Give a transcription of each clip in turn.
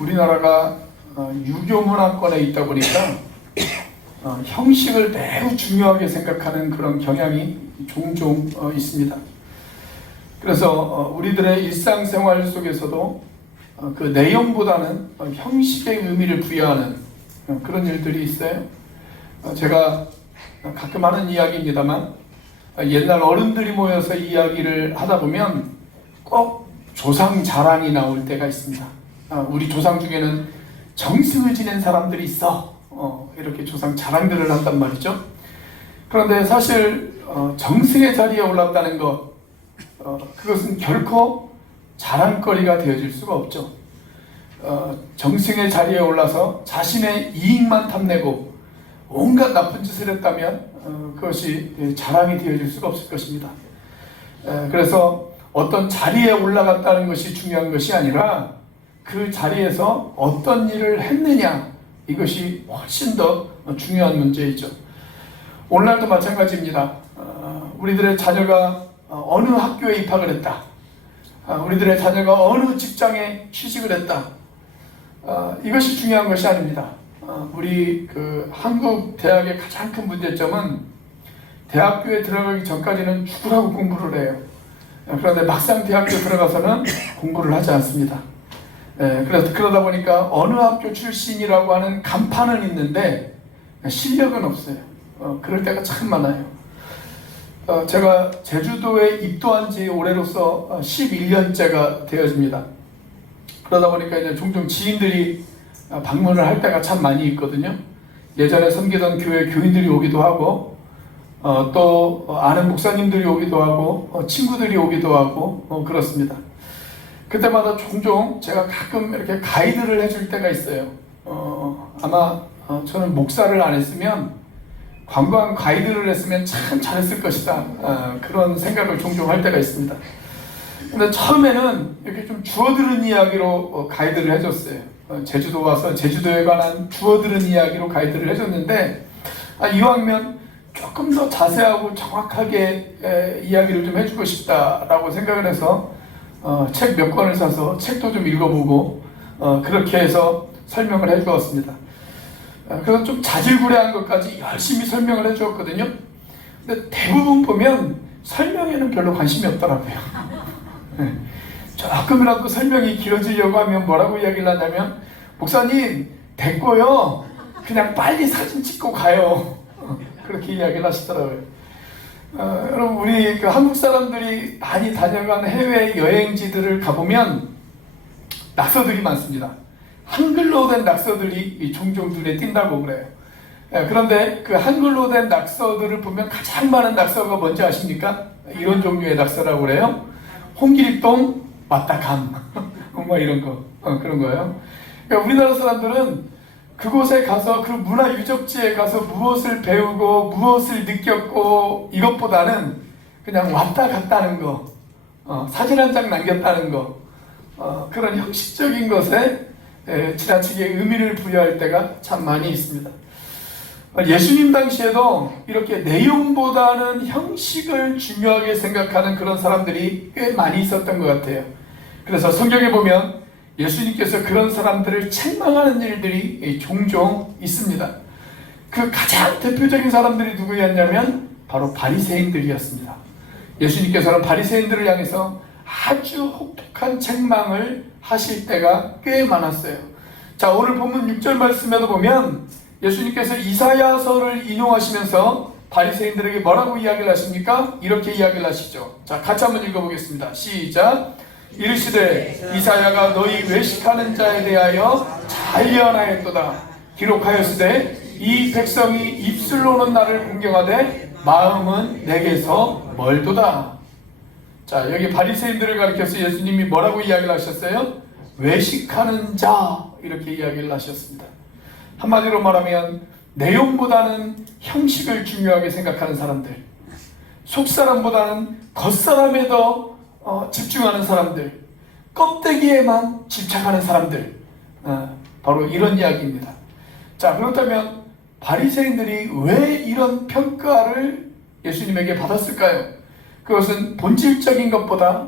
우리나라가 유교 문화권에 있다 보니까 형식을 매우 중요하게 생각하는 그런 경향이 종종 있습니다. 그래서 우리들의 일상생활 속에서도 그 내용보다는 형식의 의미를 부여하는 그런 일들이 있어요. 제가 가끔 하는 이야기입니다만, 옛날 어른들이 모여서 이야기를 하다 보면 꼭 조상 자랑이 나올 때가 있습니다. 우리 조상 중에는 정승을 지낸 사람들이 있어, 이렇게 조상 자랑들을 한단 말이죠. 그런데 사실 정승의 자리에 올랐다는 것, 그것은 결코 자랑거리가 되어질 수가 없죠. 정승의 자리에 올라서 자신의 이익만 탐내고 온갖 나쁜 짓을 했다면 그것이 자랑이 되어질 수가 없을 것입니다. 그래서 어떤 자리에 올라갔다는 것이 중요한 것이 아니라 그 자리에서 어떤 일을 했느냐, 이것이 훨씬 더 중요한 문제이죠. 오늘날도 마찬가지입니다. 우리들의 자녀가 어느 학교에 입학을 했다, 우리들의 자녀가 어느 직장에 취직을 했다, 이것이 중요한 것이 아닙니다. 우리 한국 대학의 가장 큰 문제점은 대학교에 들어가기 전까지는 죽으라고 공부를 해요. 그런데 막상 대학교 들어가서는 공부를 하지 않습니다. 그래서 그러다 보니까 어느 학교 출신이라고 하는 간판은 있는데 실력은 없어요. 그럴 때가 참 많아요. 제가 제주도에 입도한 지 올해로서 11년째가 되어집니다. 그러다 보니까 이제 종종 지인들이 방문을 할 때가 참 많이 있거든요. 예전에 섬기던 교회 교인들이 오기도 하고, 또 아는 목사님들이 오기도 하고, 친구들이 오기도 하고, 그렇습니다. 그때마다 종종 제가 가끔 이렇게 가이드를 해줄 때가 있어요. 아마 저는 목사를 안 했으면, 관광 가이드를 했으면 참 잘했을 것이다, 그런 생각을 종종 할 때가 있습니다. 근데 처음에는 이렇게 좀 주워들은 이야기로 가이드를 해줬어요. 제주도 와서 제주도에 관한 주워들은 이야기로 가이드를 해줬는데, 이왕이면 조금 더 자세하고 정확하게 이야기를 좀 해주고 싶다라고 생각을 해서 책 몇 권을 사서 책도 좀 읽어보고 그렇게 해서 설명을 해주었습니다. 그래서 좀 자질구레한 것까지 열심히 설명을 해주었거든요. 근데 대부분 보면 설명에는 별로 관심이 없더라고요. 조금이라도 설명이 길어지려고 하면 뭐라고 이야기를 하냐면, 목사님 됐고요, 그냥 빨리 사진 찍고 가요, 그렇게 이야기를 하시더라고요. 여러분, 우리 한국 사람들이 많이 다녀간 해외 여행지들을 가보면 낙서들이 많습니다. 한글로 된 낙서들이 종종 눈에 띈다고 그래요. 그런데 그 한글로 된 낙서들을 보면 가장 많은 낙서가 뭔지 아십니까? 이런 종류의 낙서라고 그래요. 홍길동 왔다 감 뭐 이런 거, 그런 거예요. 그러니까 우리나라 사람들은 그곳에 가서, 그 문화 유적지에 가서 무엇을 배우고 무엇을 느꼈고, 이것보다는 그냥 왔다 갔다는 거, 사진 한 장 남겼다는 거, 그런 형식적인 것에 지나치게 의미를 부여할 때가 참 많이 있습니다. 예수님 당시에도 이렇게 내용보다는 형식을 중요하게 생각하는 그런 사람들이 꽤 많이 있었던 것 같아요. 그래서 성경에 보면 예수님께서 그런 사람들을 책망하는 일들이 종종 있습니다. 그 가장 대표적인 사람들이 누구였냐면 바로 바리새인들이었습니다. 예수님께서는 바리새인들을 향해서 아주 혹독한 책망을 하실 때가 꽤 많았어요. 자, 오늘 본문 6절 말씀에도 보면 예수님께서 이사야서를 인용하시면서 바리새인들에게 뭐라고 이야기를 하십니까? 이렇게 이야기를 하시죠. 자, 같이 한번 읽어보겠습니다. 시작. 이르시되 이사야가 너희 외식하는 자에 대하여 잘 예언하였도다. 기록하였으되 이 백성이 입술로는 나를 공경하되 마음은 내게서 멀도다. 자, 여기 바리새인들을 가리켜서 예수님이 뭐라고 이야기를 하셨어요? 외식하는 자, 이렇게 이야기를 하셨습니다. 한마디로 말하면 내용보다는 형식을 중요하게 생각하는 사람들, 속사람보다는 겉사람에 더 집중하는 사람들, 껍데기에만 집착하는 사람들, 바로 이런 이야기입니다. 자, 그렇다면 바리새인들이 왜 이런 평가를 예수님에게 받았을까요? 그것은 본질적인 것보다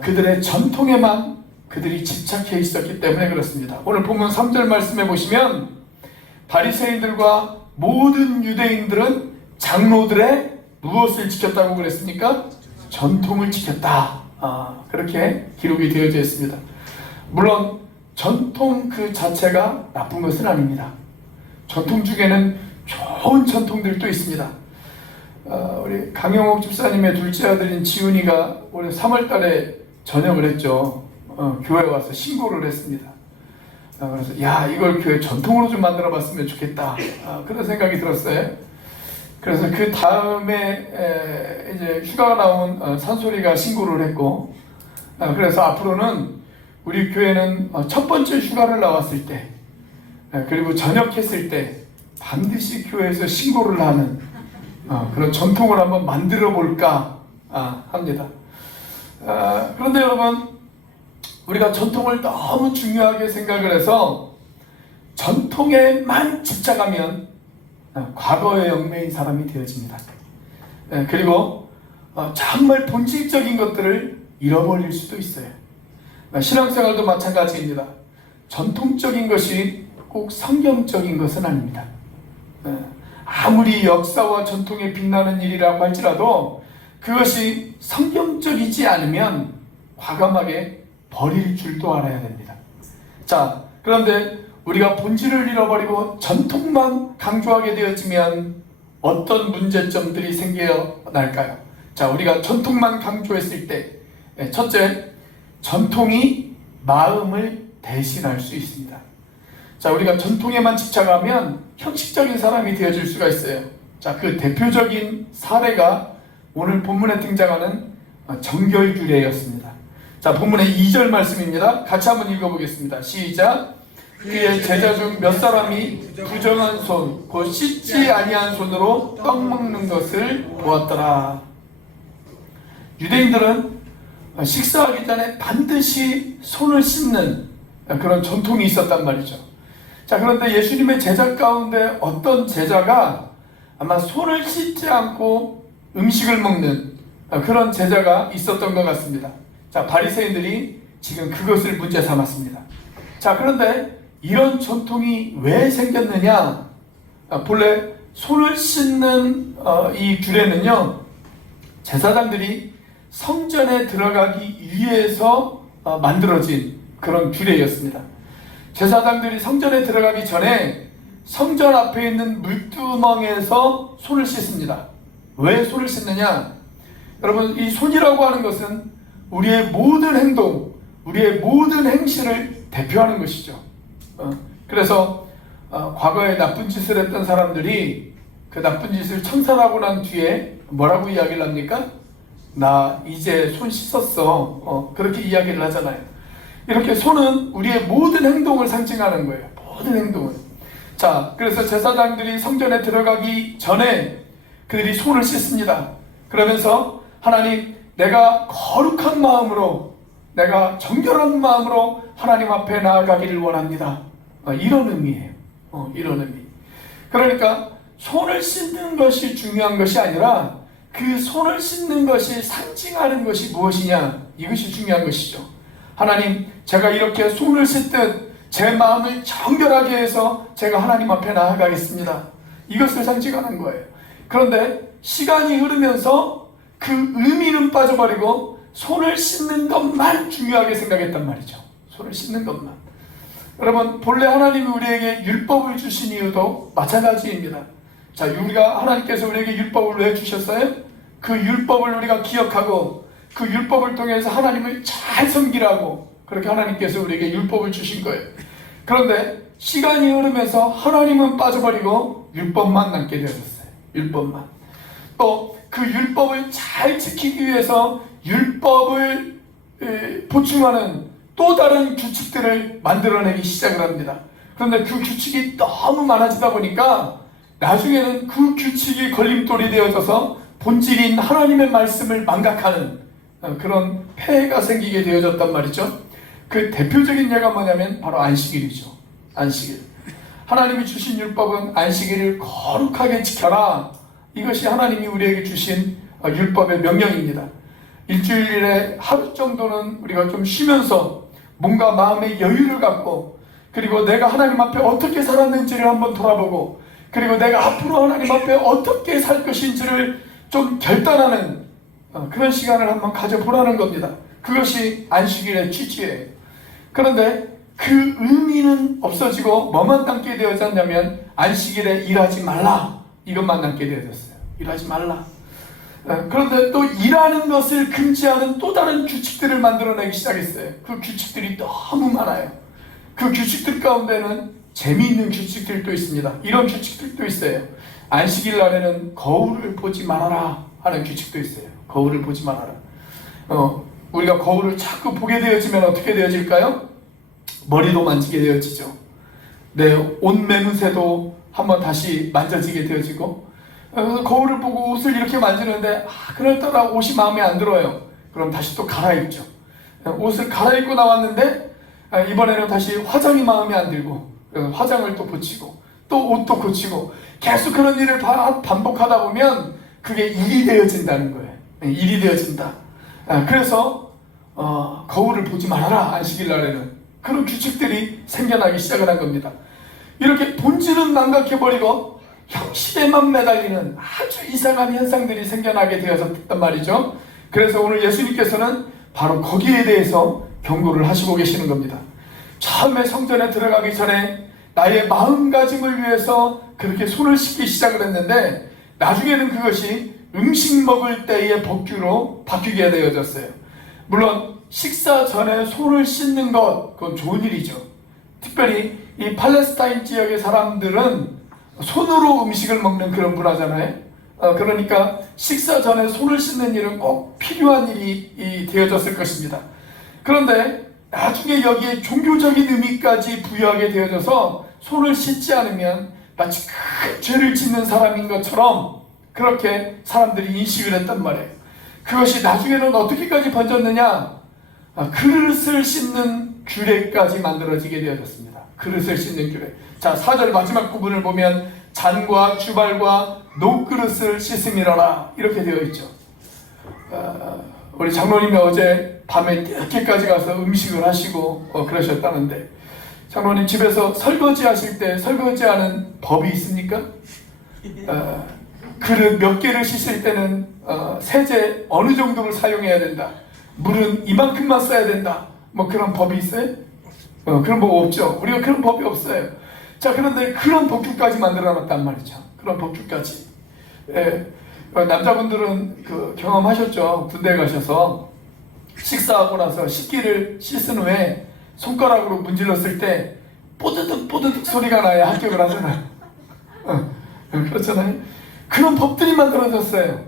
그들의 전통에만 그들이 집착해 있었기 때문에 그렇습니다. 오늘 본문 3절 말씀해 보시면 바리새인들과 모든 유대인들은 장로들의 무엇을 지켰다고 그랬습니까? 전통을 지켰다. 그렇게 기록이 되어져 있습니다. 물론 전통 그 자체가 나쁜 것은 아닙니다. 전통 중에는 좋은 전통들도 있습니다. 우리 강영옥 집사님의 둘째 아들인 지훈이가 올해 3월 달에 전역을 했죠. 교회에 와서 신고를 했습니다. 그래서 야, 이걸 교회 전통으로 좀 만들어 봤으면 좋겠다. 그런 생각이 들었어요. 그래서 그 다음에 이제 휴가가 나온 산소리가 신고를 했고, 그래서 앞으로는 우리 교회는 첫 번째 휴가를 나왔을 때, 그리고 전역했을 때 반드시 교회에서 신고를 하는 그런 전통을 한번 만들어 볼까 합니다. 그런데 여러분, 우리가 전통을 너무 중요하게 생각을 해서 전통에만 집착하면 과거의 얽매인 사람이 되어집니다. 그리고 정말 본질적인 것들을 잃어버릴 수도 있어요. 신앙생활도 마찬가지입니다. 전통적인 것이 꼭 성경적인 것은 아닙니다. 아무리 역사와 전통에 빛나는 일이라고 할지라도 그것이 성경적이지 않으면 과감하게 버릴 줄도 알아야 됩니다. 자, 그런데 우리가 본질을 잃어버리고 전통만 강조하게 되어지면 어떤 문제점들이 생겨날까요? 자, 우리가 전통만 강조했을 때, 첫째, 전통이 마음을 대신할 수 있습니다. 자, 우리가 전통에만 집착하면 형식적인 사람이 되어질 수가 있어요. 자, 그 대표적인 사례가 오늘 본문에 등장하는 정결규례였습니다. 자, 본문의 2절 말씀입니다. 같이 한번 읽어보겠습니다. 시작. 그의 제자 중 몇 사람이 부정한 손, 곧 씻지 아니한 손으로 떡 먹는 것을 보았더라. 유대인들은 식사하기 전에 반드시 손을 씻는 그런 전통이 있었단 말이죠. 자, 그런데 예수님의 제자 가운데 어떤 제자가 아마 손을 씻지 않고 음식을 먹는 그런 제자가 있었던 것 같습니다. 자, 바리새인들이 지금 그것을 문제 삼았습니다. 자, 그런데 이런 전통이 왜 생겼느냐? 본래 손을 씻는 이 규례는요, 제사장들이 성전에 들어가기 위해서 만들어진 그런 규례였습니다. 제사장들이 성전에 들어가기 전에 성전 앞에 있는 물두멍에서 손을 씻습니다. 왜 손을 씻느냐? 여러분, 이 손이라고 하는 것은 우리의 모든 행동, 우리의 모든 행실을 대표하는 것이죠. 그래서 과거에 나쁜 짓을 했던 사람들이 그 나쁜 짓을 청산하고 난 뒤에 뭐라고 이야기를 합니까? 나 이제 손 씻었어. 그렇게 이야기를 하잖아요. 이렇게 손은 우리의 모든 행동을 상징하는 거예요. 모든 행동을. 자, 그래서 제사장들이 성전에 들어가기 전에 그들이 손을 씻습니다. 그러면서 하나님, 내가 거룩한 마음으로, 내가 정결한 마음으로 하나님 앞에 나아가기를 원합니다. 이런 의미예요. 이런 의미. 그러니까 손을 씻는 것이 중요한 것이 아니라 그 손을 씻는 것이 상징하는 것이 무엇이냐, 이것이 중요한 것이죠. 하나님, 제가 이렇게 손을 씻듯 제 마음을 정결하게 해서 제가 하나님 앞에 나아가겠습니다. 이것을 상징하는 거예요. 그런데 시간이 흐르면서 그 의미는 빠져버리고 손을 씻는 것만 중요하게 생각했단 말이죠. 손을 씻는 것만. 여러분, 본래 하나님이 우리에게 율법을 주신 이유도 마찬가지입니다. 자, 우리가 하나님께서 우리에게 율법을 왜 주셨어요? 그 율법을 우리가 기억하고 그 율법을 통해서 하나님을 잘 섬기라고, 그렇게 하나님께서 우리에게 율법을 주신 거예요. 그런데 시간이 흐르면서 하나님은 빠져버리고 율법만 남게 되었어요. 율법만. 또 그 율법을 잘 지키기 위해서 율법을 보충하는 또 다른 규칙들을 만들어내기 시작을 합니다. 그런데 그 규칙이 너무 많아지다 보니까 나중에는 그 규칙이 걸림돌이 되어져서 본질인 하나님의 말씀을 망각하는 그런 폐해가 생기게 되어졌단 말이죠. 그 대표적인 예가 뭐냐면 바로 안식일이죠. 안식일. 하나님이 주신 율법은 안식일을 거룩하게 지켜라. 이것이 하나님이 우리에게 주신 율법의 명령입니다. 일주일에 하루 정도는 우리가 좀 쉬면서 몸과 마음의 여유를 갖고, 그리고 내가 하나님 앞에 어떻게 살았는지를 한번 돌아보고, 그리고 내가 앞으로 하나님 앞에 어떻게 살 것인지를 좀 결단하는 그런 시간을 한번 가져보라는 겁니다. 그것이 안식일의 취지예요. 그런데 그 의미는 없어지고 뭐만 남게 되어졌냐면 안식일에 일하지 말라, 이것만 남게 되어졌어요. 일하지 말라. 그런데 또 일하는 것을 금지하는 또 다른 규칙들을 만들어내기 시작했어요. 그 규칙들이 너무 많아요. 그 규칙들 가운데는 재미있는 규칙들도 있습니다. 이런 규칙들도 있어요. 안식일 날에는 거울을 보지 말아라 하는 규칙도 있어요. 거울을 보지 말아라. 우리가 거울을 자꾸 보게 되어지면 어떻게 되어질까요? 머리도 만지게 되어지죠. 내 옷 매무새도 한번 다시 만져지게 되어지고, 거울을 보고 옷을 이렇게 만지는데 그럴때라 옷이 마음에 안 들어요. 그럼 다시 또 갈아입죠. 옷을 갈아입고 나왔는데 이번에는 다시 화장이 마음에 안 들고, 화장을 또 고치고 또 옷도 고치고, 계속 그런 일을 반복하다 보면 그게 일이 되어진다는 거예요. 일이 되어진다. 그래서 거울을 보지 말아라, 안식일 날에는. 그런 규칙들이 생겨나기 시작을 한 겁니다. 이렇게 본질은 망각해버리고 형식에만 매달리는 아주 이상한 현상들이 생겨나게 되었단 말이죠. 그래서 오늘 예수님께서는 바로 거기에 대해서 경고를 하시고 계시는 겁니다. 처음에 성전에 들어가기 전에 나의 마음가짐을 위해서 그렇게 손을 씻기 시작을 했는데, 나중에는 그것이 음식 먹을 때의 법규로 바뀌게 되어졌어요. 물론 식사 전에 손을 씻는 것, 그건 좋은 일이죠. 특별히 이 팔레스타인 지역의 사람들은 손으로 음식을 먹는 그런 문화잖아요. 그러니까 식사 전에 손을 씻는 일은 꼭 필요한 일이 되어졌을 것입니다. 그런데 나중에 여기에 종교적인 의미까지 부여하게 되어져서 손을 씻지 않으면 마치 큰 죄를 짓는 사람인 것처럼 그렇게 사람들이 인식을 했단 말이에요. 그것이 나중에는 어떻게까지 번졌느냐? 그릇을 씻는 규례까지 만들어지게 되어졌습니다. 그릇을 씻는 규례. 자, 4절 마지막 부분을 보면 잔과 주발과 녹그릇을 씻음이라라, 이렇게 되어 있죠. 우리 장로님이 어제 밤에 늦게까지 가서 음식을 하시고 그러셨다는데, 장로님 집에서 설거지 하실 때 설거지하는 법이 있습니까? 그릇 몇 개를 씻을 때는 세제 어느 정도를 사용해야 된다, 물은 이만큼만 써야 된다, 뭐 그런 법이 있어요? 그런 법 없죠. 우리가 그런 법이 없어요. 자, 그런데 그런 법규까지 만들어놨단 말이죠. 그런 법규까지. 남자분들은 경험하셨죠. 군대에 가셔서 식사하고 나서 식기를 씻은 후에 손가락으로 문질렀을 때 뽀드득 뽀드득 소리가 나야 합격을 하잖아요. 그렇잖아요. 그런 법들이 만들어졌어요.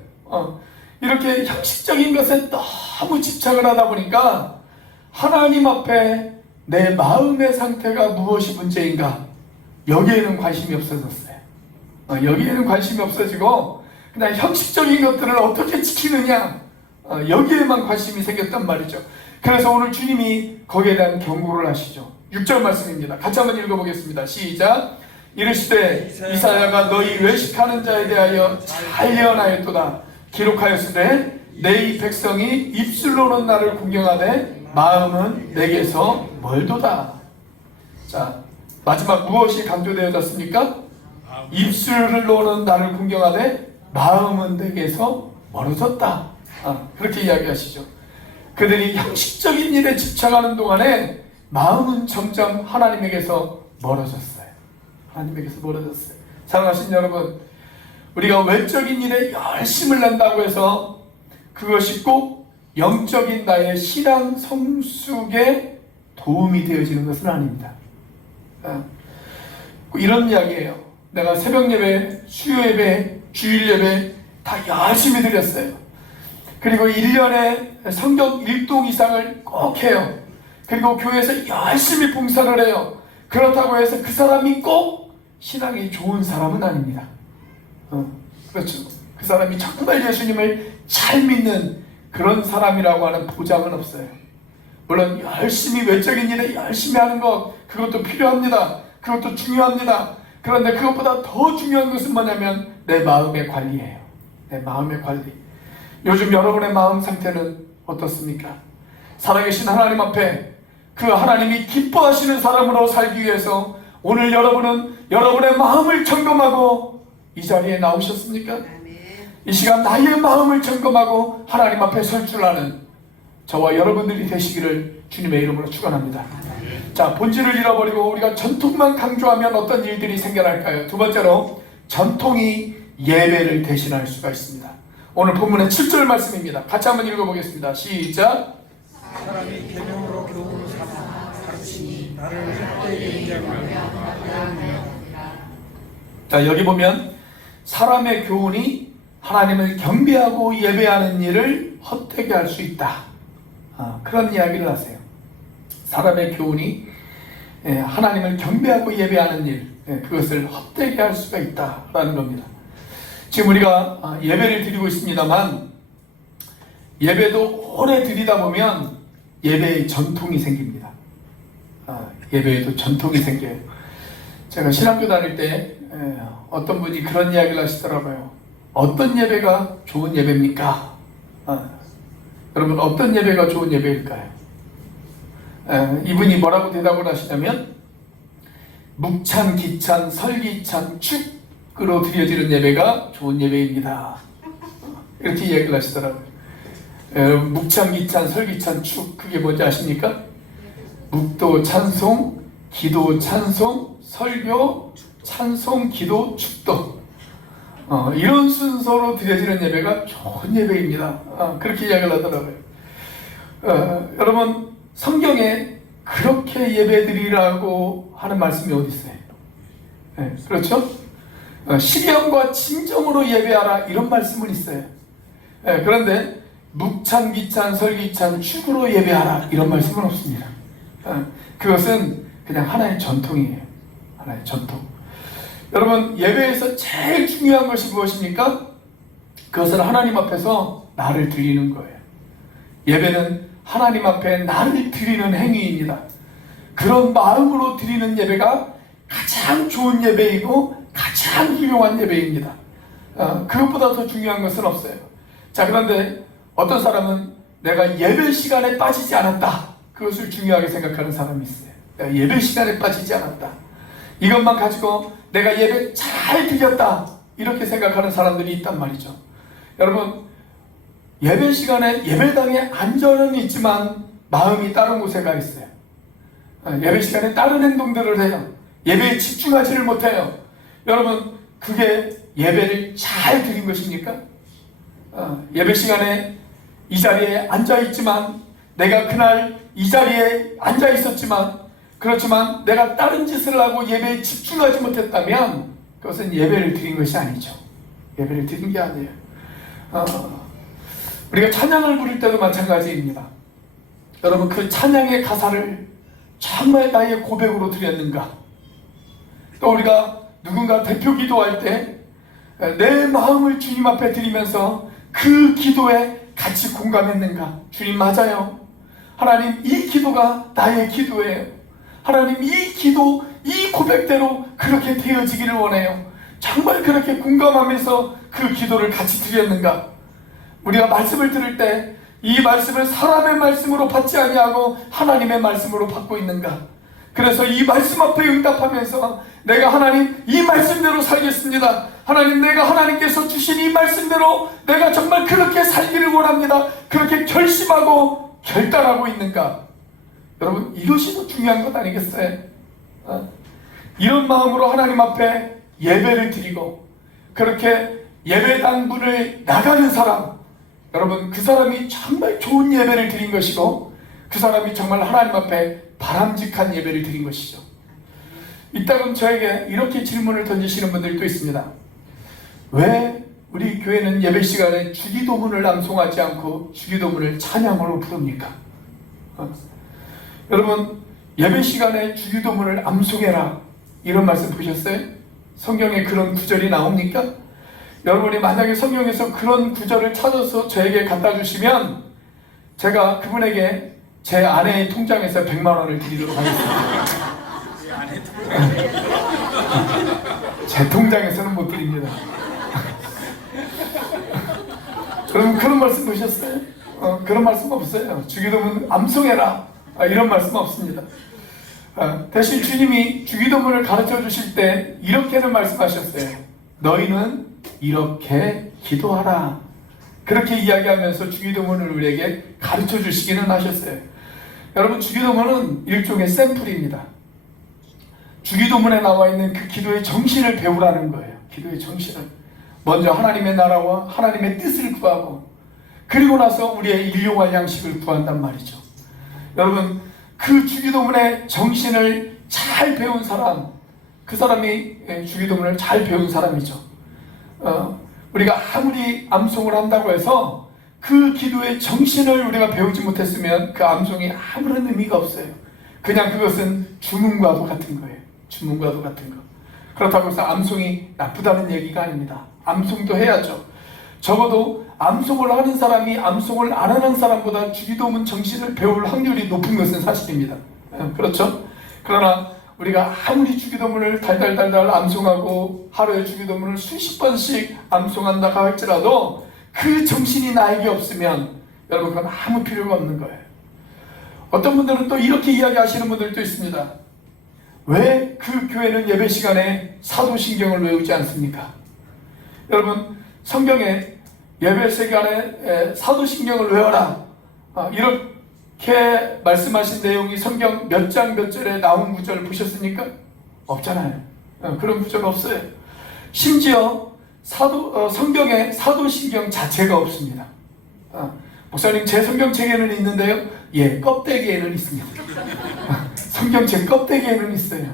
이렇게 형식적인 것에 너무 집착을 하다 보니까 하나님 앞에 내 마음의 상태가 무엇이 문제인가, 여기에는 관심이 없어졌어요. 여기에는 관심이 없어지고 그냥 형식적인 것들을 어떻게 지키느냐, 여기에만 관심이 생겼단 말이죠. 그래서 오늘 주님이 거기에 대한 경고를 하시죠. 6절 말씀입니다. 같이 한번 읽어보겠습니다. 시작. 이르시되 이사야가 너희 외식하는 자에 대하여 잘 예언하였도다. 기록하였으되 내 이 백성이 입술로는 나를 공경하되 마음은 내게서 멀도다. 자, 마지막 무엇이 강조되어졌습니까? 입술로는 나를 공경하되 마음은 내게서 멀어졌다. 그렇게 이야기하시죠. 그들이 형식적인 일에 집착하는 동안에 마음은 점점 하나님에게서 멀어졌어요. 하나님에게서 멀어졌어요. 사랑하신 여러분, 우리가 외적인 일에 열심을 낸다고 해서 그것이 꼭 영적인 나의 신앙 성숙에 도움이 되어지는 것은 아닙니다. 이런 이야기예요. 내가 새벽 예배, 수요 예배, 주일 예배 다 열심히 드렸어요. 그리고 1년에 성경 1동 이상을 꼭 해요. 그리고 교회에서 열심히 봉사를 해요. 그렇다고 해서 그 사람이 꼭 신앙이 좋은 사람은 아닙니다. 그렇죠. 그 사람이 정말 예수님을 잘 믿는 그런 사람이라고 하는 보장은 없어요. 물론 열심히 외적인 일에 열심히 하는 것, 그것도 필요합니다. 그것도 중요합니다. 그런데 그것보다 더 중요한 것은 뭐냐면 내 마음의 관리예요. 내 마음의 관리. 요즘 여러분의 마음 상태는 어떻습니까? 살아계신 하나님 앞에 그 하나님이 기뻐하시는 사람으로 살기 위해서 오늘 여러분은 여러분의 마음을 점검하고 이 자리에 나오셨습니까? 이 시간 나의 마음을 점검하고 하나님 앞에 설 줄 아는 저와 여러분들이 되시기를 주님의 이름으로 축원합니다. 자, 본질을 잃어버리고 우리가 전통만 강조하면 어떤 일들이 생겨날까요? 두 번째로, 전통이 예배를 대신할 수가 있습니다. 오늘 본문의 7절 말씀입니다. 같이 한번 읽어보겠습니다. 시작. 사람이 계명으로 교훈을 삼아 가르치니 나를 헛되게 인정하며. 자, 여기 보면 사람의 교훈이 하나님을 경배하고 예배하는 일을 헛되게 할 수 있다. 그런 이야기를 하세요. 사람의 교훈이 하나님을 경배하고 예배하는 일, 그것을 헛되게 할 수가 있다라는 겁니다. 지금 우리가 예배를 드리고 있습니다만 예배도 오래 드리다 보면 예배의 전통이 생깁니다. 예배에도 전통이 생겨요. 제가 신학교 다닐 때 어떤 분이 그런 이야기를 하시더라고요. 어떤 예배가 좋은 예배입니까? 여러분, 어떤 예배가 좋은 예배일까요? 이분이 뭐라고 대답을 하시냐면, 묵찬, 기찬, 설기찬, 축으로 드려지는 예배가 좋은 예배입니다. 이렇게 이야기를 하시더라고요. 묵찬, 기찬, 설기찬, 축, 그게 뭔지 아십니까? 묵도 찬송, 기도 찬송, 설교, 찬송, 기도, 축도. 이런 순서로 드려지는 예배가 좋은 예배입니다. 그렇게 이야기를 하더라고요. 여러분, 성경에 그렇게 예배드리라고 하는 말씀이 어디 있어요? 그렇죠? 시경과 진정으로 예배하라, 이런 말씀은 있어요. 그런데 묵찬, 기찬, 설기찬, 축으로 예배하라, 이런 말씀은 없습니다. 그것은 그냥 하나의 전통이에요. 하나의 전통. 여러분, 예배에서 제일 중요한 것이 무엇입니까? 그것은 하나님 앞에서 나를 드리는 거예요. 예배는 하나님 앞에 나를 드리는 행위입니다. 그런 마음으로 드리는 예배가 가장 좋은 예배이고 가장 훌륭한 예배입니다. 그것보다 더 중요한 것은 없어요. 자, 그런데 어떤 사람은 내가 예배 시간에 빠지지 않았다, 그것을 중요하게 생각하는 사람이 있어요. 내가 예배 시간에 빠지지 않았다, 이것만 가지고 내가 예배 잘 드렸다, 이렇게 생각하는 사람들이 있단 말이죠. 여러분, 예배 시간에 예배당에 앉아는 있지만 마음이 다른 곳에 가 있어요. 예배 시간에 다른 행동들을 해요. 예배에 집중하지를 못해요. 여러분, 그게 예배를 잘 드린 것입니까? 예배 시간에 이 자리에 앉아있지만, 내가 그날 이 자리에 앉아있었지만, 그렇지만 내가 다른 짓을 하고 예배에 집중하지 못했다면 그것은 예배를 드린 것이 아니죠. 예배를 드린 게 아니에요. 우리가 찬양을 부를 때도 마찬가지입니다. 여러분, 그 찬양의 가사를 정말 나의 고백으로 드렸는가? 또 우리가 누군가 대표 기도할 때 내 마음을 주님 앞에 드리면서 그 기도에 같이 공감했는가? 주님, 맞아요. 하나님, 이 기도가 나의 기도예요. 하나님, 이 기도, 이 고백대로 그렇게 되어지기를 원해요. 정말 그렇게 공감하면서 그 기도를 같이 드렸는가? 우리가 말씀을 들을 때 이 말씀을 사람의 말씀으로 받지 아니하고 하나님의 말씀으로 받고 있는가? 그래서 이 말씀 앞에 응답하면서 내가 하나님, 이 말씀대로 살겠습니다. 하나님, 내가 하나님께서 주신 이 말씀대로 내가 정말 그렇게 살기를 원합니다. 그렇게 결심하고 결단하고 있는가? 여러분, 이것이 더 중요한 것 아니겠어요? 이런 마음으로 하나님 앞에 예배를 드리고 그렇게 예배당 문을 나가는 사람, 여러분, 그 사람이 정말 좋은 예배를 드린 것이고 그 사람이 정말 하나님 앞에 바람직한 예배를 드린 것이죠. 이따금 저에게 이렇게 질문을 던지시는 분들도 있습니다. 왜 우리 교회는 예배 시간에 주기도문을 낭송하지 않고 주기도문을 찬양으로 부릅니까? 여러분, 예배 시간에 주기도문을 암송해라, 이런 말씀 보셨어요? 성경에 그런 구절이 나옵니까? 여러분이 만약에 성경에서 그런 구절을 찾아서 저에게 갖다 주시면 제가 그분에게 제 아내의 통장에서 100만 원을 드리도록 하겠습니다. 제 통장에서는 못 드립니다. 여러분, 그런 말씀 보셨어요? 그런 말씀 없어요. 주기도문 암송해라. 이런 말씀 없습니다. 대신 주님이 주기도문을 가르쳐 주실 때 이렇게는 말씀하셨어요. 너희는 이렇게 기도하라. 그렇게 이야기하면서 주기도문을 우리에게 가르쳐 주시기는 하셨어요. 여러분, 주기도문은 일종의 샘플입니다. 주기도문에 나와 있는 그 기도의 정신을 배우라는 거예요. 기도의 정신을. 먼저 하나님의 나라와 하나님의 뜻을 구하고, 그리고 나서 우리의 일용할 양식을 구한단 말이죠. 여러분, 그 주기도문의 정신을 잘 배운 사람, 그 사람이 주기도문을 잘 배운 사람이죠. 우리가 아무리 암송을 한다고 해서 그 기도의 정신을 우리가 배우지 못했으면 그 암송이 아무런 의미가 없어요. 그냥 그것은 주문과도 같은 거예요. 주문과도 같은 거. 그렇다고 해서 암송이 나쁘다는 얘기가 아닙니다. 암송도 해야죠. 적어도 암송을 하는 사람이 암송을 안 하는 사람보다 주기도문 정신을 배울 확률이 높은 것은 사실입니다. 그렇죠? 그러나 우리가 아무리 주기도문을 달달달달 암송하고 하루에 주기도문을 수십 번씩 암송한다 할지라도 그 정신이 나에게 없으면 여러분, 그건 아무 필요가 없는 거예요. 어떤 분들은 또 이렇게 이야기하시는 분들도 있습니다. 왜 그 교회는 예배 시간에 사도신경을 외우지 않습니까? 여러분, 성경에 예배 시간에 사도신경을 외워라, 이렇게 말씀하신 내용이 성경 몇 장 몇 절에 나온 구절 보셨습니까? 없잖아요. 그런 구절 없어요. 심지어 성경에 사도신경 자체가 없습니다. 목사님, 제 성경책에는 있는데요. 예, 껍데기에는 있습니다. 성경책 껍데기에는 있어요.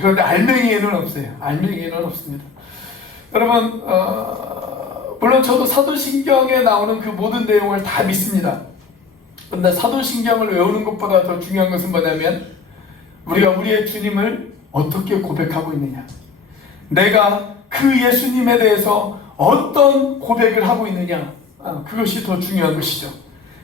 그런데 알맹이에는 없어요. 알맹이에는 없습니다. 여러분, 물론 저도 사도신경에 나오는 그 모든 내용을 다 믿습니다. 그런데 사도신경을 외우는 것보다 더 중요한 것은 뭐냐면 우리가 우리의 주님을 어떻게 고백하고 있느냐, 내가 그 예수님에 대해서 어떤 고백을 하고 있느냐, 그것이 더 중요한 것이죠.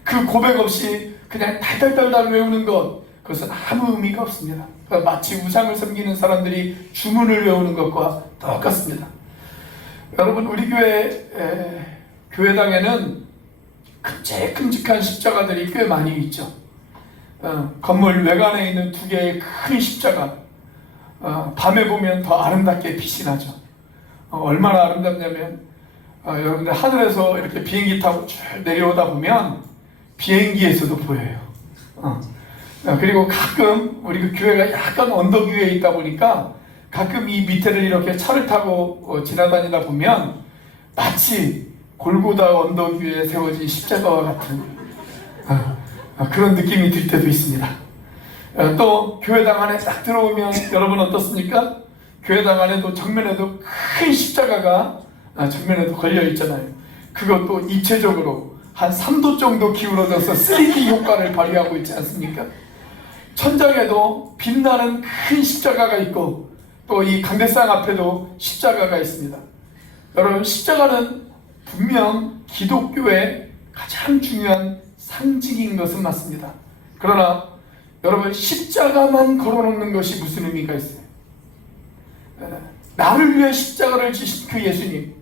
그 고백 없이 그냥 달달달달 외우는 것, 그것은 아무 의미가 없습니다. 마치 우상을 섬기는 사람들이 주문을 외우는 것과 똑같습니다. 여러분, 우리 교회당에는 큼직큼직한 십자가들이 꽤 많이 있죠. 건물 외관에 있는 두 개의 큰 십자가, 밤에 보면 더 아름답게 빛이 나죠. 얼마나 아름답냐면 여러분들 하늘에서 이렇게 비행기 타고 쭉 내려오다 보면 비행기에서도 보여요. 그리고 가끔 우리 그 교회가 약간 언덕 위에 있다 보니까 가끔 이 밑에를 이렇게 차를 타고 지나다니다 보면 마치 골고다 언덕 위에 세워진 십자가와 같은 그런 느낌이 들 때도 있습니다. 또 교회당 안에 딱 들어오면 여러분 어떻습니까? 교회당 안에도 정면에도 큰 십자가가 정면에도 걸려 있잖아요. 그것도 입체적으로 한 3도 정도 기울어져서 3D 효과를 발휘하고 있지 않습니까? 천장에도 빛나는 큰 십자가가 있고 또 이 강대상 앞에도 십자가가 있습니다. 여러분, 십자가는 분명 기독교의 가장 중요한 상징인 것은 맞습니다. 그러나 여러분, 십자가만 걸어놓는 것이 무슨 의미가 있어요? 나를 위해 십자가를 지신 그 예수님,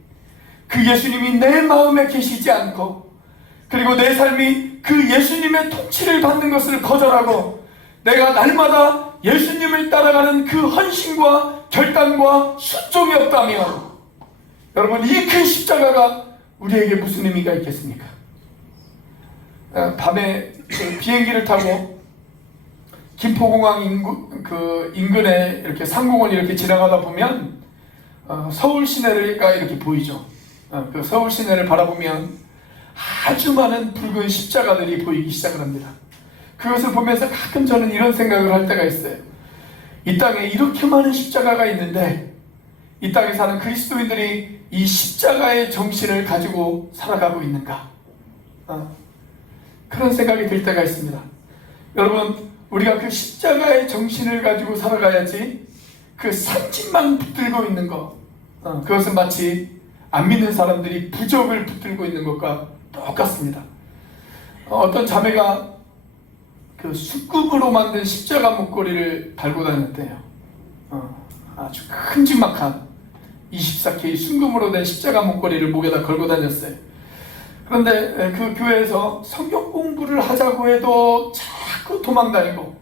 그 예수님이 내 마음에 계시지 않고, 그리고 내 삶이 그 예수님의 통치를 받는 것을 거절하고 내가 날마다 예수님을 따라가는 그 헌신과 결단과 순종이 없다면 여러분, 이 큰 십자가가 우리에게 무슨 의미가 있겠습니까? 밤에 비행기를 타고 김포공항 인근에 이렇게 상공을 이렇게 지나가다 보면 서울 시내가 이렇게 보이죠. 그 서울 시내를 바라보면 아주 많은 붉은 십자가들이 보이기 시작을 합니다. 그것을 보면서 가끔 저는 이런 생각을 할 때가 있어요. 이 땅에 이렇게 많은 십자가가 있는데 이 땅에 사는 그리스도인들이 이 십자가의 정신을 가지고 살아가고 있는가? 그런 생각이 들 때가 있습니다. 여러분, 우리가 그 십자가의 정신을 가지고 살아가야지 그 상징만 붙들고 있는 것, 그것은 마치 안 믿는 사람들이 부적을 붙들고 있는 것과 똑같습니다. 어떤 자매가 그 숯금으로 만든 십자가 목걸이를 달고 다녔대요. 아주 큼직막한 24K 순금으로 된 십자가 목걸이를 목에다 걸고 다녔어요. 그런데 그 교회에서 성경 공부를 하자고 해도 자꾸 자꾸 도망다니고,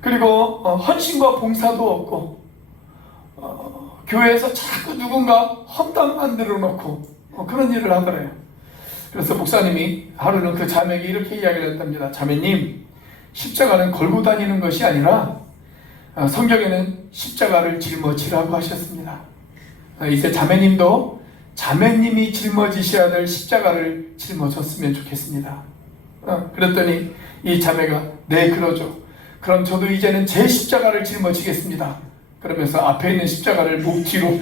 그리고 헌신과 봉사도 없고, 교회에서 자꾸 누군가 험담 만들어 놓고 그런 일을 하더래요. 그래서 목사님이 하루는 그 자매에게 이렇게 이야기를 했답니다. 자매님, 십자가는 걸고 다니는 것이 아니라 성경에는 십자가를 짊어지라고 하셨습니다. 이제 자매님도 자매님이 짊어지셔야 될 십자가를 짊어졌으면 좋겠습니다. 그랬더니 이 자매가 네, 그러죠. 그럼 저도 이제는 제 십자가를 짊어지겠습니다. 그러면서 앞에 있는 십자가를 목 뒤로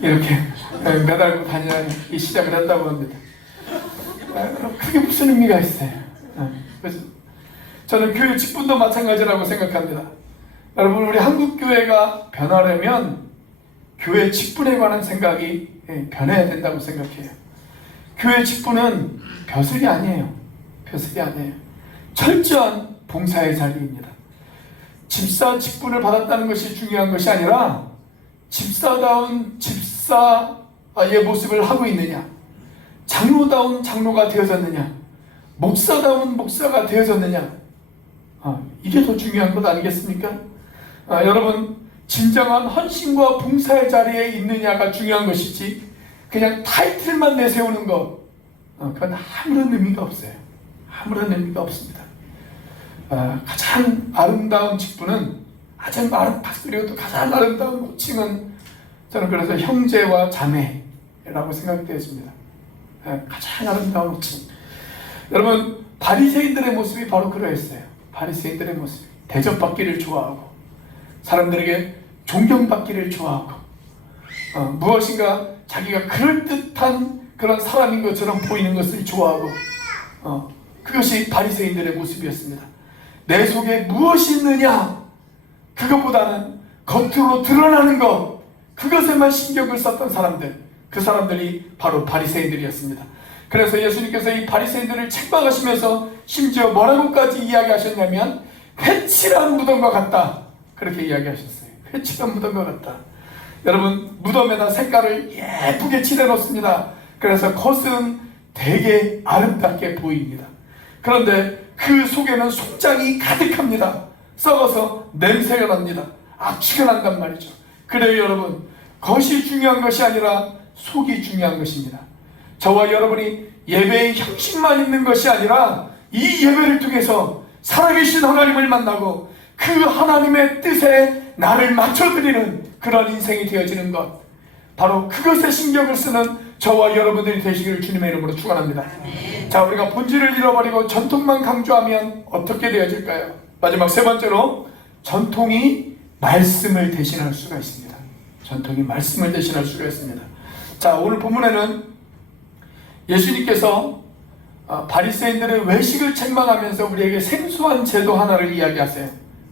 이렇게 매달고 다니기 시작을 했다고 합니다. 그게 무슨 의미가 있어요? 그래서 저는 교회 직분도 마찬가지라고 생각합니다. 여러분, 우리 한국교회가 변하려면 교회 직분에 관한 생각이 변해야 된다고 생각해요. 교회 직분은 벼슬이 아니에요. 벼슬이 아니에요. 철저한 봉사의 자리입니다. 집사 직분을 받았다는 것이 중요한 것이 아니라 집사다운 집사의 모습을 하고 있느냐, 장로다운 장로가 되어졌느냐, 목사다운 목사가 되어졌느냐, 이게 더 중요한 것 아니겠습니까? 여러분, 진정한 헌신과 봉사의 자리에 있느냐가 중요한 것이지 그냥 타이틀만 내세우는 것, 그건 아무런 의미가 없어요. 아무런 의미가 없습니다. 가장 아름다운 직분은, 그리고 또 가장 아름다운 호칭은 저는 그래서 형제와 자매라고 생각되었습니다. 가장 아름다운 호칭. 여러분, 바리새인들의 모습이 바로 그러했어요. 바리새인들의 모습, 대접받기를 좋아하고 사람들에게 존경받기를 좋아하고 무엇인가 자기가 그럴듯한 그런 사람인 것처럼 보이는 것을 좋아하고 그것이 바리새인들의 모습이었습니다. 내 속에 무엇이 있느냐, 그것보다는 겉으로 드러나는 것, 그것에만 신경을 썼던 사람들, 그 사람들이 바로 바리새인들이었습니다. 그래서 예수님께서 이 바리새인들을 책망하시면서 심지어 뭐라고까지 이야기하셨냐면 회칠한 무덤과 같다, 그렇게 이야기하셨어요. 회칠한 무덤과 같다. 여러분, 무덤에다 색깔을 예쁘게 칠해놓습니다. 그래서 겉은 되게 아름답게 보입니다. 그런데 그 속에는 속장이 가득합니다. 썩어서 냄새가 납니다. 악취가 난단 말이죠. 그래요, 여러분, 겉이 중요한 것이 아니라 속이 중요한 것입니다. 저와 여러분이 예배의 형식만 있는 것이 아니라 이 예배를 통해서 살아계신 하나님을 만나고 그 하나님의 뜻에 나를 맞춰드리는 그런 인생이 되어지는 것, 바로 그것에 신경을 쓰는 저와 여러분들이 되시기를 주님의 이름으로 축원합니다. 자, 우리가 본질을 잃어버리고 전통만 강조하면 어떻게 되어질까요? 마지막 세 번째로, 전통이 말씀을 대신할 수가 있습니다. 전통이 말씀을 대신할 수가 있습니다. 자, 오늘 본문에는 예수님께서 바리새인들의 외식을 책망하면서 우리에게 생소한 제도 하나를 이야기하세요.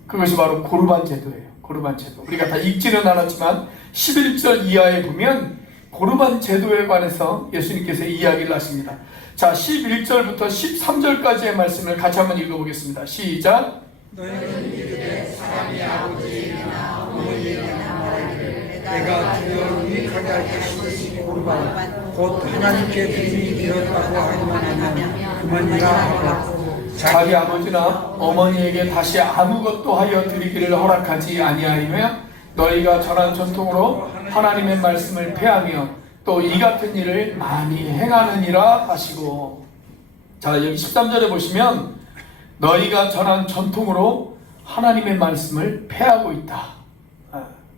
그것이 바로 고르반 제도예요. 고르반 제도. 우리가 다 읽지는 않았지만 11절 이하에 보면 고르반 제도에 관해서 예수님께서 이야기를 하십니다. 자, 11절부터 13절까지의 말씀을 같이 한번 읽어보겠습니다. 시작. 너희는 이르되 사람이 아버지나 어머니나 말하기를 내가 주여 유익하게 할 것이 고르반 곧 하나님께 드림이 되었다고 하기만 하면 그만이라 하라. 자기 아버지나 어머니에게 다시 아무것도 하여 드리기를 허락하지 아니하며 너희가 전한 전통으로 하나님의 말씀을 폐하며 또 이 같은 일을 많이 행하느니라 하시고. 자, 여기 13절에 보시면 너희가 전한 전통으로 하나님의 말씀을 폐하고 있다,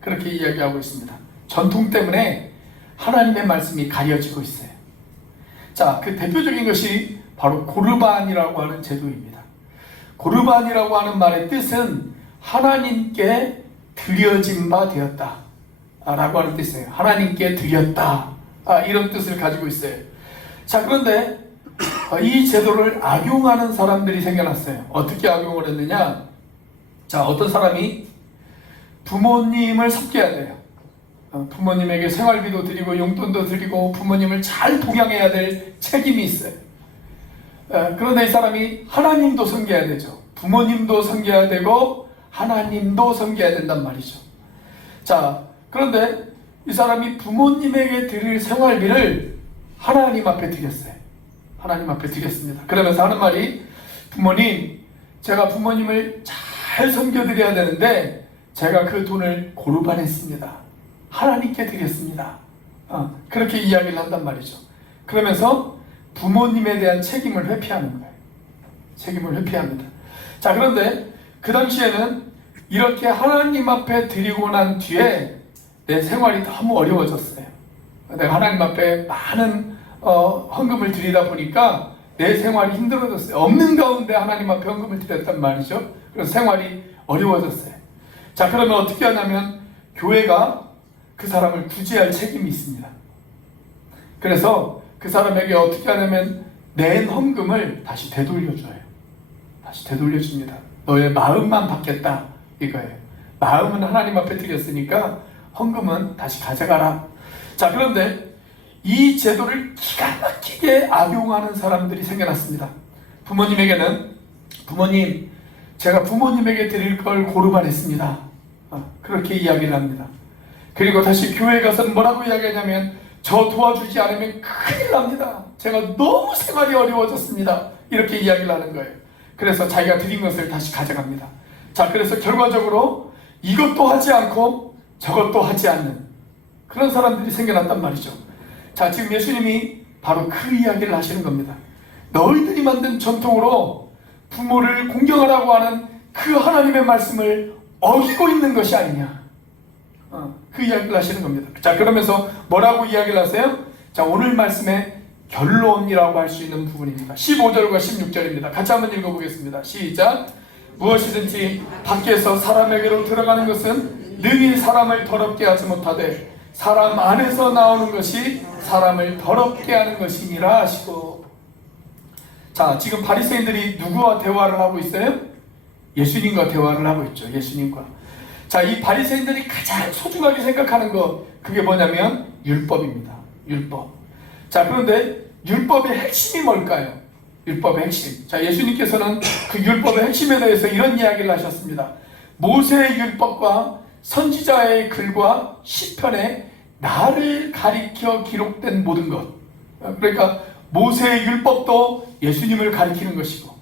그렇게 이야기하고 있습니다. 전통 때문에 하나님의 말씀이 가려지고 있어요. 자, 그 대표적인 것이 바로 고르반이라고 하는 제도입니다. 고르반이라고 하는 말의 뜻은 하나님께 드려진 바 되었다 라고 하는 뜻이에요. 하나님께 드렸다, 이런 뜻을 가지고 있어요. 자, 그런데 이 제도를 악용하는 사람들이 생겨났어요. 어떻게 악용을 했느냐? 자, 어떤 사람이 부모님을 섬겨야 돼요. 부모님에게 생활비도 드리고 용돈도 드리고 부모님을 잘 동양해야 될 책임이 있어요. 그런데 이 사람이 하나님도 섬겨야 되죠. 부모님도 섬겨야 되고 하나님도 섬겨야 된단 말이죠. 자, 그런데 이 사람이 부모님에게 드릴 생활비를 하나님 앞에 드렸어요. 하나님 앞에 드렸습니다. 그러면서 하는 말이, 부모님, 제가 부모님을 잘 섬겨드려야 되는데 제가 그 돈을 고르반했습니다. 하나님께 드렸습니다. 그렇게 이야기를 한단 말이죠. 그러면서 부모님에 대한 책임을 회피하는 거예요. 책임을 회피합니다. 자, 그런데 그 당시에는 이렇게 하나님 앞에 드리고 난 뒤에 내 생활이 너무 어려워졌어요. 내가 하나님 앞에 많은 헌금을 드리다 보니까 내 생활이 힘들어졌어요. 없는 가운데 하나님 앞에 헌금을 드렸단 말이죠. 그래서 생활이 어려워졌어요. 자, 그러면 어떻게 하냐면 교회가 그 사람을 구제할 책임이 있습니다. 그래서 그 사람에게 어떻게 하냐면 낸 헌금을 다시 되돌려줘요. 다시 되돌려줍니다. 너의 마음만 받겠다 이거예요. 마음은 하나님 앞에 드렸으니까 헌금은 다시 가져가라. 자, 그런데 이 제도를 기가 막히게 악용하는 사람들이 생겨났습니다. 부모님에게는, 부모님, 제가 부모님에게 드릴 걸 고르반했습니다. 그렇게 이야기를 합니다. 그리고 다시 교회에 가서 뭐라고 이야기하냐면, 저 도와주지 않으면 큰일 납니다. 제가 너무 생활이 어려워졌습니다. 이렇게 이야기를 하는 거예요. 그래서 자기가 드린 것을 다시 가져갑니다. 자, 그래서 결과적으로 이것도 하지 않고 저것도 하지 않는 그런 사람들이 생겨났단 말이죠. 자, 지금 예수님이 바로 그 이야기를 하시는 겁니다. 너희들이 만든 전통으로 부모를 공경하라고 하는 그 하나님의 말씀을 어기고 있는 것이 아니냐. 그 이야기를 하시는 겁니다. 자, 그러면서 뭐라고 이야기를 하세요? 자, 오늘 말씀의 결론이라고 할 수 있는 부분입니다. 15절과 16절입니다. 같이 한번 읽어보겠습니다. 시작. 무엇이든지 밖에서 사람에게로 들어가는 것은 능히 사람을 더럽게 하지 못하되 사람 안에서 나오는 것이 사람을 더럽게 하는 것이니라 하시고. 자, 지금 바리새인들이 누구와 대화를 하고 있어요? 예수님과 대화를 하고 있죠. 예수님과. 자, 이 바리새인들이 가장 소중하게 생각하는 것, 그게 뭐냐면 율법입니다. 율법. 자, 그런데 율법의 핵심이 뭘까요? 율법의 핵심. 자, 예수님께서는 그 율법의 핵심에 대해서 이런 이야기를 하셨습니다. 모세의 율법과 선지자의 글과 시편에 나를 가리켜 기록된 모든 것. 그러니까 모세의 율법도 예수님을 가리키는 것이고,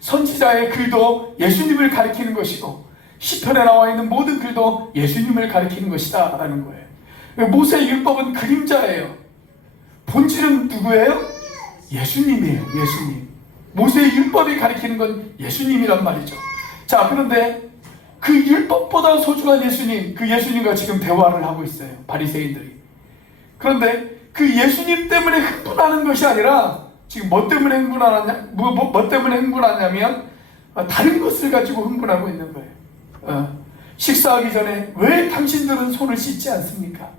선지자의 글도 예수님을 가리키는 것이고, 시편에 나와 있는 모든 글도 예수님을 가리키는 것이다 라는 거예요. 모세의 율법은 그림자예요. 본질은 누구예요? 예수님이에요. 예수님. 모세의 율법이 가리키는 건 예수님이란 말이죠. 자, 그런데 그 율법보다 소중한 예수님, 그 예수님과 지금 대화를 하고 있어요. 바리새인들이. 그런데 그 예수님 때문에 흥분하는 것이 아니라 지금 뭐 때문에 흥분하냐? 뭐 때문에 흥분하냐면 다른 것을 가지고 흥분하고 있는 거예요. 식사하기 전에 왜 당신들은 손을 씻지 않습니까?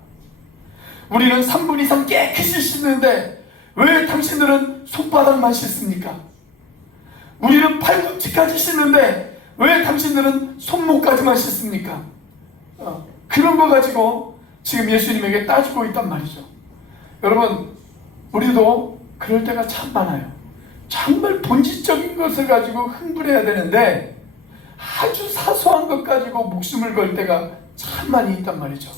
우리는 3분 이상 깨끗이 씻는데 왜 당신들은 손바닥만 씻습니까? 우리는 팔꿈치까지 씻는데 왜 당신들은 손목까지만 씻습니까? 그런 거 가지고 지금 예수님에게 따지고 있단 말이죠. 여러분, 우리도 그럴 때가 참 많아요. 정말 본질적인 것을 가지고 흥분해야 되는데 아주 사소한 것 가지고 목숨을 걸 때가 참 많이 있단 말이죠.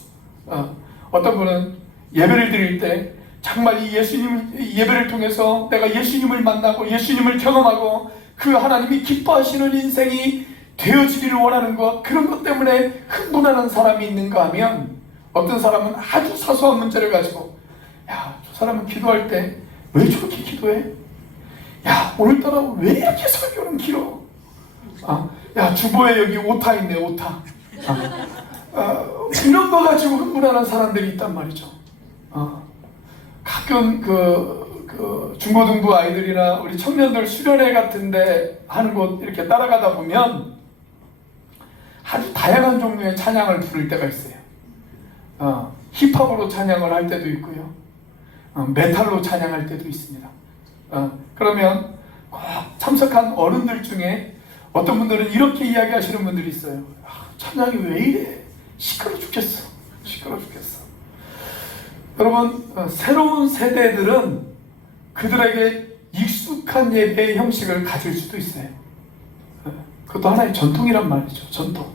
어떤 분은 예배를 드릴 때 정말 이 예배를 통해서 내가 예수님을 만나고 예수님을 경험하고 그 하나님이 기뻐하시는 인생이 되어지기를 원하는 것, 그런 것 때문에 흥분하는 사람이 있는가 하면, 어떤 사람은 아주 사소한 문제를 가지고, 야, 저 사람은 기도할 때 왜 저렇게 기도해? 야, 오늘따라 왜 이렇게 설교는 길어? 야, 주보에 여기 오타 있네, 오타. 이런 거 가지고 흥분하는 사람들이 있단 말이죠. 가끔 중고등부 아이들이나 우리 청년들 수련회 같은데 하는 곳 이렇게 따라가다 보면 아주 다양한 종류의 찬양을 부를 때가 있어요. 힙합으로 찬양을 할 때도 있고요. 메탈로 찬양할 때도 있습니다. 그러면 꼭 참석한 어른들 중에 어떤 분들은 이렇게 이야기하시는 분들이 있어요. 찬양이 왜 이래? 시끄러워 죽겠어. 시끄러워 죽겠어. 여러분, 새로운 세대들은 그들에게 익숙한 예배의 형식을 가질 수도 있어요. 그것도 하나의 전통이란 말이죠. 전통.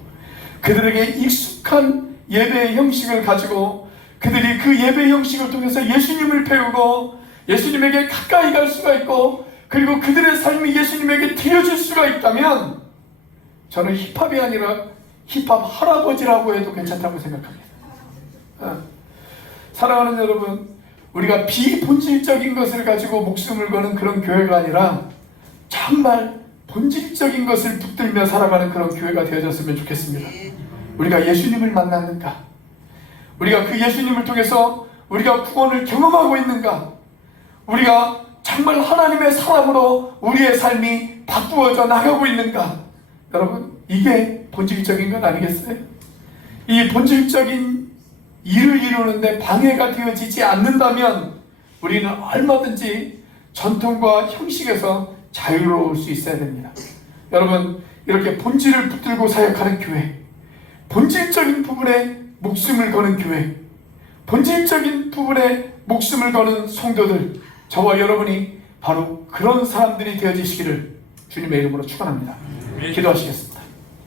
그들에게 익숙한 예배의 형식을 가지고 그들이 그 예배의 형식을 통해서 예수님을 배우고 예수님에게 가까이 갈 수가 있고, 그리고 그들의 삶이 예수님에게 드려질 수가 있다면 저는 힙합이 아니라 힙합 할아버지라고 해도 괜찮다고 생각합니다. 사랑하는 여러분, 우리가 비본질적인 것을 가지고 목숨을 거는 그런 교회가 아니라 정말 본질적인 것을 붙들며 살아가는 그런 교회가 되어졌으면 좋겠습니다. 우리가 예수님을 만났는가? 우리가 그 예수님을 통해서 우리가 구원을 경험하고 있는가? 우리가 정말 하나님의 사람으로 우리의 삶이 바꾸어져 나가고 있는가? 여러분, 이게 본질적인 것 아니겠어요? 이 본질적인 일을 이루는데 방해가 되어지지 않는다면 우리는 얼마든지 전통과 형식에서 자유로울 수 있어야 됩니다. 여러분, 이렇게 본질을 붙들고 사역하는 교회, 본질적인 부분에 목숨을 거는 교회, 본질적인 부분에 목숨을 거는 성도들, 저와 여러분이 바로 그런 사람들이 되어지시기를 주님의 이름으로 축원합니다. 기도하시겠습니다.